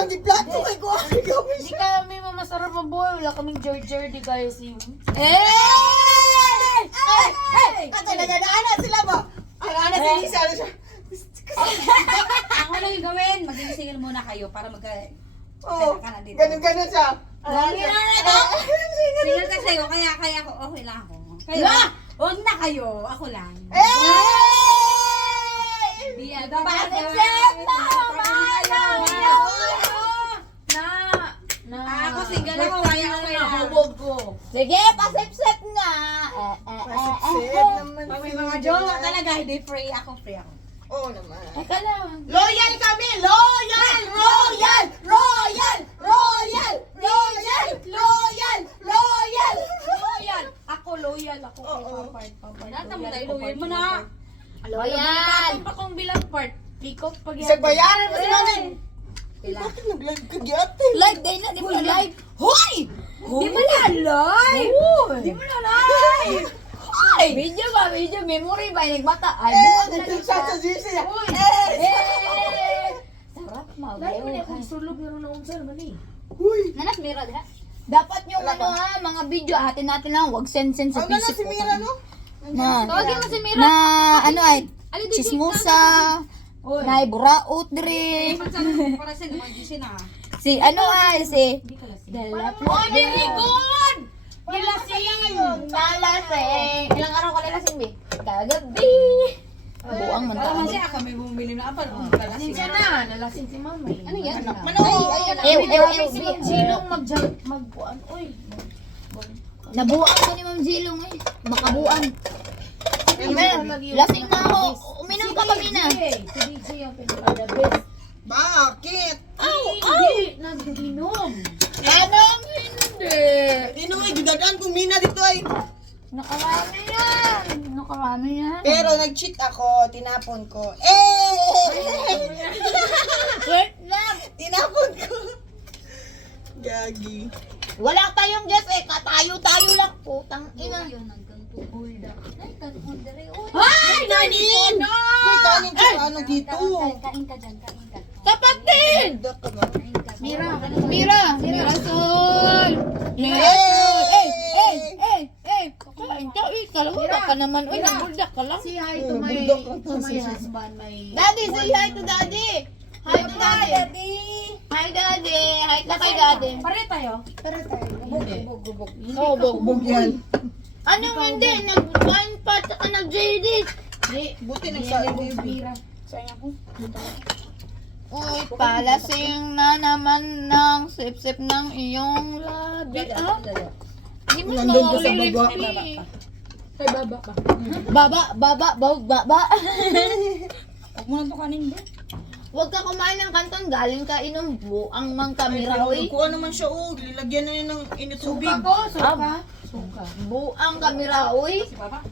ang giplato kay ko. Hindi kami mamasarap ang buhay. Wala kaming George, di kayo si... Ato nagadaanan sila ba? Ana si Lisa ano siya. Ang una yung gawin, maging single muna kayo para Oh. ka na dito. Ganun siya. Single kasi ako, kaya ako, okay lang ako. Kayo, huwag na kayo, ako lang. Biya, dapat ako single ako, kaya okay lang. Hubog ko. Sige, pasip-sip nga. Pasip naman. Pag may mga jowa talaga, hindi free ako, free ako. Oo naman. Teka lang. Loyal kami! Loyal! Loyal! Loyal! Loyal! Loyal! Loyal! Loyal! Loyal. Ako loyal. Ako kay Oo. Papart. Lahat mo tayo, loyal mo na. Loyal. Pa kong bilang part. Pikok pag Isang bayaran mo sila namin. Bakit nag-live ka gyate? Live day na, di mo na live. Hoy! Di mo na live. Di mo na live. Ay, video ba? Video memory ba? Nagbata. Ay, Eh, buwan na nag-shot sa GC. Sarap Lahat mo na mag kung sulog pero naunsal man eh. Huy! Nanas, mira, diha. Dapat yung ano ha, mga video, atin natin lang, wag send-send sa Ang na PC si Mira, no? Na, Tawagin mo si Mira. na, ano ay, chismosa, na iburaot dire. Para sa naman, GC na. Si, ano ay, si, Dalap Oh, very good! Nilasing! Nalasing. Ilang araw ka nalasing, Bi? Kagabi. Buang man Para man ta. siya, kami bumili na apa. Nalasing siya na. Nalasing si mama eh. Ano yan? Ew, Si Bi. Ma'am Silong magbuan. Uy. Nabuang ko ni Ma'am Jilong eh. Makabuan. Lasing na ako. Uminom ka kami na. Si DJ ang pinaka-the best. Bakit? Hindi nag-inom. Anong hindi? Hindi nung idudadaan kong Mina dito ay. Nakarami yan. Nakarami yan. Pero nag-cheat ako, tinapon ko. Wait lang. Tinapon ko. Gagi. Wala tayong Diyos eh. Katayo-tayo lang. Putang ina. Ay, kanin! May kanin ka ano dito. Kain ka dyan, kain ka. Kapatid! Mira. Mira Sol! Mira Sol! Kain ka, kalawa ka naman. Uy, nabuldak ka lang. Si hi to my husband, my... Daddy, say hi to daddy! Hi to daddy! Hi daddy! Hi ka kay daddy. Pare tayo. Oo, Bog yan. Anong hindi? Nag-wine pa at nag-JD. Buti nagsabi mo yung Mira. Uy, palasing na naman ng sip-sip ng iyong labi. Ah? Hindi mo Nandun ka sa maulilig baba. eh. Kay baba pa. Baba. Huwag mo na ito kanin ba? Huwag ka kumain ng kanton, galing ka inom buang mang kamera, uy. Kuha naman siya, lilagyan na niya ng init tubig. Suka ko. Suka. Buang kamera, uy. Si Papa?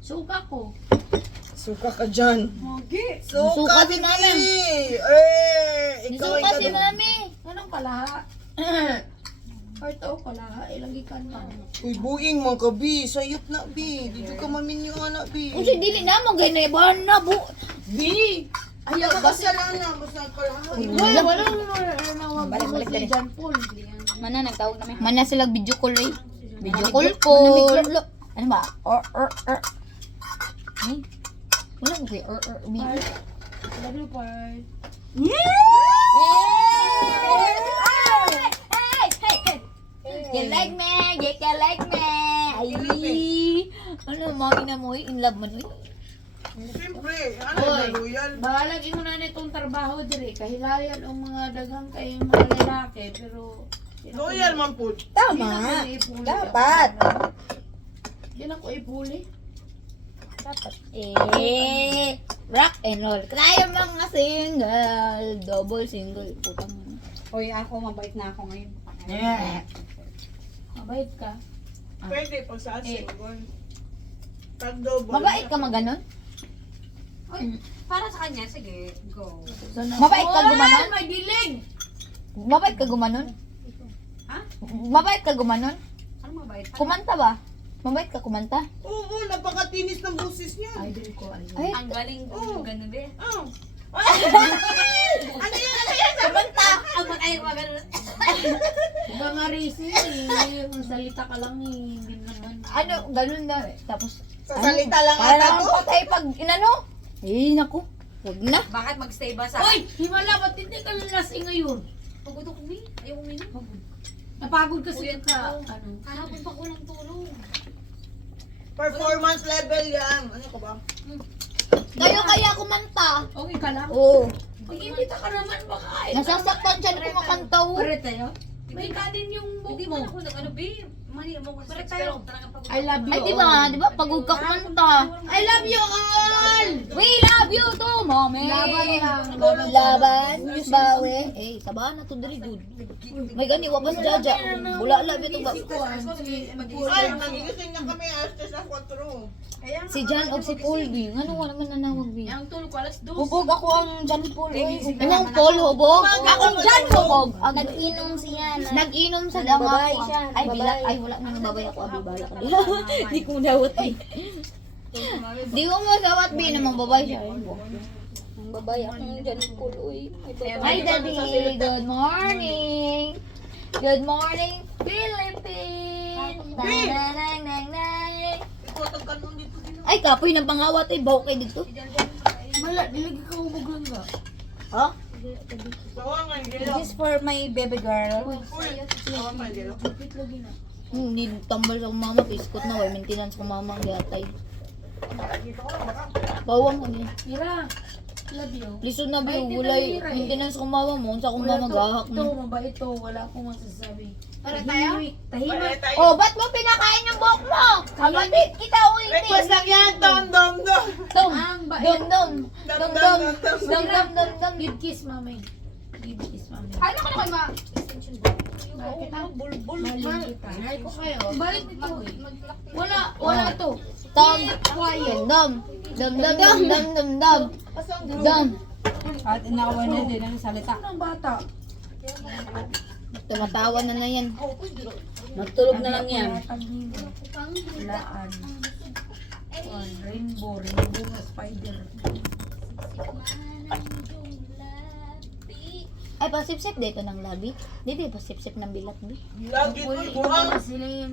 Suka ko. Suka ka dyan. Magi. Suka si Mami. Ikaw Suka si Mami. Anong kalaha? Parto kalaha. Ilagi ka na. Uy, buing mga ka, Bi. Sayop na, Bi. Dito ka mamin yung anak, Bi. Kasi dili na mo, ganayabahan na, Bi! Ayaw, basta lang na. Basta ka lang. Balik si John Paul. Mana, nagtawag kami. Mana sila video call eh. Video call. Ano ba? Ay. Wala mo kayo. Love you, part. You like me? You like me? Ay. Ano, mga ina mo in love man. Siyempre, Oy. loyal. Bahalagin mo na nitong trabaho dire. Kahilayan ang mga dagang kayong mga lalaki. Pero... Loyal man po. Tama. Dapat. Yan ako ipuli. Dapat. Rock and roll. Kaya mga single. Double single. Putang. Hoy, ako, mabait na ako ngayon. Mabait ka. Pwede pag sa single. Tag-double. Mabait ka maganon? Hoy, para sa kanya, sige, go. Mabait ka gumanon? May dilig! Mabait ka gumanon? Ha? Mabait ka gumanon? Ano mabait? Kumanta ba? Mabait ka kumanta? Oo, napakatinis ng boses niya. Idol ko. Idol. Ay, Ang galing ko, ganun din. Oh. Ano yan? Kumanta! Ang ay, Ika nga Risi, eh. Kung salita ka lang eh. Hindi naman. Ano, ganun na. Tapos, Sa salita lang para ata lang to. patay pag inano. Eh, naku. Huwag na. Bakit magstay ba sa... Hoy! Himala, ba't hindi ka nalasing ngayon? Pagod ako, May. Ayaw uminom. Napagod kasi ka. Ano? Kahapon pa ko lang tulong. Performance level yan. Ano ko ba? Kayo kaya kumanta. Okay ka lang? Oo. Pag-imbita ka naman baka ay. Nasasaktan siya na kumakanta. Oh. Pare tayo? May kanin yung buhok Hindi mo. man ako nag-ano, babe. Mali mo kasi pero talagang pagod. I love you Ay, di ba pagod ka kumanta. I love you all! We love you too, mommy. Laban lang. Laban. Bawi. Eh, sabahan na to diri, dude. May gani, wapas jaja. Wala lang ito ba? Ay, nagigising na kami alas 3 na 4. Si Jan o si Paul, B. Ano nga naman nanawag, B? Ang tulog ko alas 2. Hubog ako ang Jan Paul. Anong Paul, hubog? Akong Jan, hubog. Nag-inom siya. Nag-inom sa dama ko. Ay, bilak. Ay, wala nang babay ako. Abibala ka din. Di ko nawat eh. Di ko masawat, B. Namang babay siya. Ang babay akong Jan Paul, uy. Hi, Daddy. Good morning. Good morning, Philippines. Nang. Ikotag ka nun dito din. Ay, kapoy ng pangawat eh. Bawa kayo dito. Mala, nilagay ka ubog lang ka. Ha? Bawa nga yung gelo. This is for my baby girl. Uy, bawa nga yung gelo. Kapit lagi na. Hindi tambal sa mama, piskot na. Way maintenance ko mama ang yatay. Bawang ko niya. Mira, love you. Lisod na Ay, biyo, di gulay. na, Mira, eh. Maintenance ko mama mo. Sa kong Wala mama to. gahak Ito, mo. mabait to. Wala akong masasabi. Para tayo? Tahimik. Oh, ba't mo pinakain yung buhok mo? Kabatid kita ulit. Request lang yan, dom. Dom. Ang bait. Dom. Give kiss, mami. Give kiss, mami. Ano ko na kayo ma? Mahal kita. Mahal kita. Mahal ko kayo. Bait ito eh. Wala ito. Tom. Quiet. Dom. Dom. At inakawan na din ang salita. Ano ang bata? Tumatawa na yan. Magtulog na lang yan. Laan. Rainbow na spider. Ay, pasip-sip dito ng labi. Dito pasip-sip ng bilat, bi. Lagi ko buhang. Sila yun.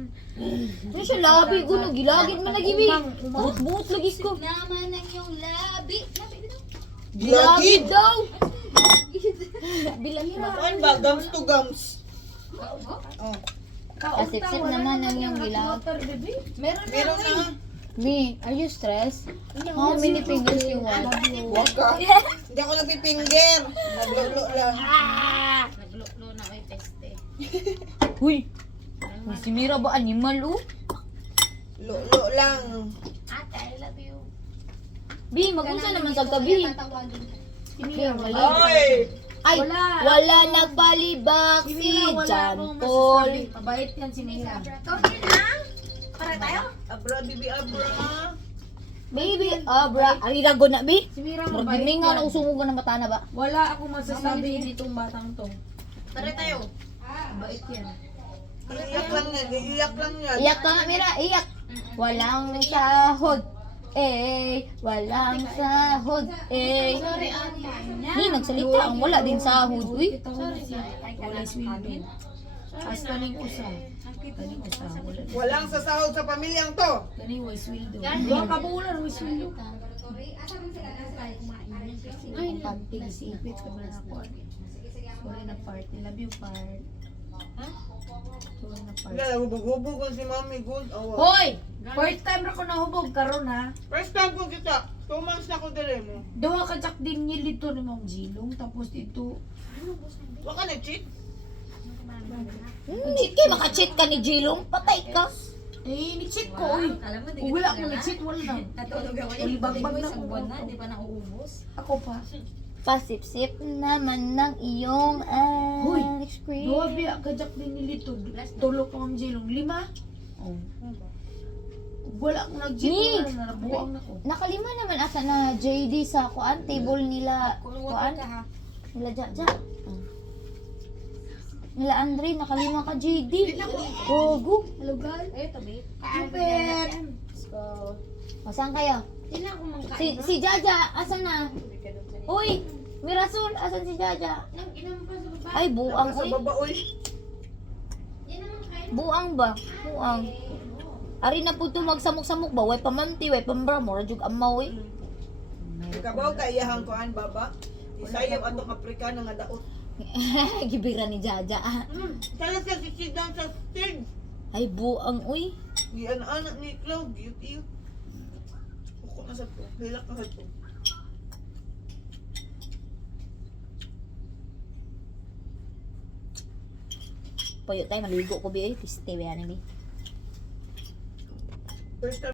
Ano siya labi ko? Gilagid man lagi, bi. Buot lagi ko. Naman ang iyong labi. Gilagid daw. Ano ba? Gums to gums. Oh. Pasip-sip naman ang iyong gilag. Meron na. Mi, are you stressed? How many fingers you want? Huwag ka. Hindi ako nagpipinger. Naglulo lang. Naglulo na may peste. Huy! Si Mira ba animal, oh? Lulo lang. Ate, I love you. Bi, mag-unsa naman sa gabi. Mira, Mali. Ay! Ay, wala nagpalibak si John Paul. Mabait yan si Mira. Para tayo? Abra, bibi, abra. Baby, abra. Ay, rago na, bi. Si Mira mabait Maragiming nga yan. na usungog na mata na ba? Wala akong masasabi nitong batang to. Para tayo? Mabait yan. Iyak lang yan. Iyak lang yan. Iyak ka nga, Mira, iyak. Walang sahod. Walang sahod. Ni, nagsalita ang wala din sahod. Uy. Sorry. Wala sweldo. As kaning usa. Kaning usa. Wala. Walang sasahod sa pamilyang to. Kaning way sweldo. Dua ka bulan way sweldo. Ay, nag-isipit ka ba na ako? Sorry na party. Love you, part. Sorry na part. Wala, hubog-hubog ko si Mami Good. Awa. Hoy! First time na ko nahubog karon ha. First time ko kita. 2 months na ko dali mo. Dawa ka jak din niya dito ni Ma'am Jilong. Tapos dito. Wala ka na-cheat? Cheat kayo, maka-cheat ka ni Jilong. Patay ka. Eh, ni-cheat ko. Uy. Alam mo, di Wala akong ni-cheat. Wala na. Natulog ako Uy, bagbag na isang ako. buwan na, di pa nauubos. Ako pa. Pasip-sip naman ng iyong Hoy, ice cream. Dawa biya ka jak din niya dito. Tulog ko Ma'am Jilong. 5. Oh. Wala akong nag-cheat. Ni. Wala na. Nabuang na ko. Nakalima naman asa na JD sa kuan table nila. Kuan Kuan ka ha. nila Jaja. Nila Andre, nakalima ka JD. Gogo. Hello, girl. Eh, tabi. Super. O, saan kayo? Hindi na ako mangkain. Si Jaja, asan na? Uy, Mirasul, asan si Jaja? Nang inom pa sa baba. Ay, buang Sa uy. baba, uy. Buang ba? Buang. Ari na po ito magsamok-samok ba? Way pamanti, way pambra, mura jug amaw eh. Kabaw ka iyahang kuan baba. Isayaw atong Afrikano nga daot. Gibira ni Jaja. Kaya sa sisidang sa stage. Ay buang uy. Yan anak ni Cloud, yut. Uko na sa to. Hilak na sa to. Puyo tayo maligo ko bi eh. Piste ba yan ni. First time